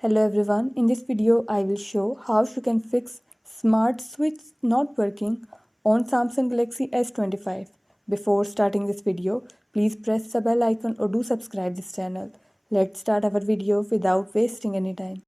Hello everyone, in this video I will show how you can fix smart switch not working on Samsung Galaxy S25. Before starting this video, please press the bell icon or do subscribe this channel. Let's start our video without wasting any time.